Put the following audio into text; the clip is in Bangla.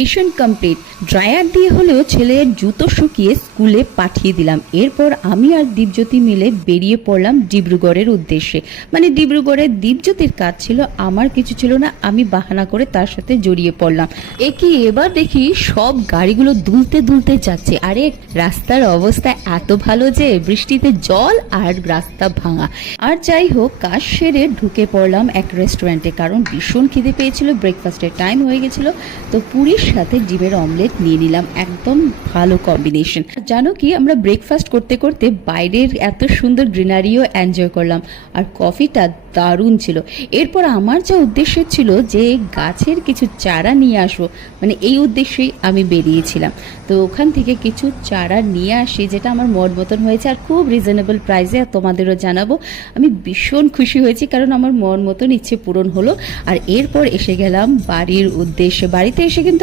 Mission complete. ড্রায়ার দিয়ে হলেও ছেলের জুতো শুকিয়ে স্কুলে পাঠিয়ে দিলাম। এরপর আমি আর দীপজ্যোতি মিলে বেরিয়ে পড়লাম ডিব্রুগড়ের উদ্দেশ্যে। মানে ডিব্রুগড়ের দীপজ্যোতির কাজ ছিল, আমার কিছু ছিল না, আমি বাহানা করে তার সাথে জড়িয়ে পড়লাম। এবার দেখি সব গাড়িগুলো দুলতে দুলতে যাচ্ছে। আরে রাস্তার অবস্থা এত ভালো যে বৃষ্টিতে জল আর রাস্তা ভাঙা। আর যাই হোক, কাজ সেরে ঢুকে পড়লাম এক রেস্টুরেন্টে, কারণ ভীষণ খিদে পেয়েছিল, ব্রেকফাস্টের টাইম হয়ে গেছিল। তো পুরীর সাথে ডিমের অমলেট নিয়ে নিলাম, একদম ভালো কম্বিনেশন। জানো কি, আমরা ব্রেকফাস্ট করতে করতে বাইরের এত সুন্দর গ্রিনারিও এনজয় করলাম, আর কফিটা দারুণ ছিল। এরপর আমার যা উদ্দেশ্য ছিল যে গাছের কিছু চারা নিয়ে আসবো, মানে এই উদ্দেশ্যেই আমি বেরিয়েছিলাম। তো ওখান থেকে কিছু চারা নিয়ে আসি, যেটা আমার মন মতন হয়েছে আর খুব রিজনেবল প্রাইসে। আর তোমাদেরও জানাবো, আমি ভীষণ খুশি হয়েছি, কারণ আমার মন মতন ইচ্ছে পূরণ হলো। আর এরপর এসে গেলাম বাড়ির উদ্দেশ্যে। বাড়িতে এসে কিন্তু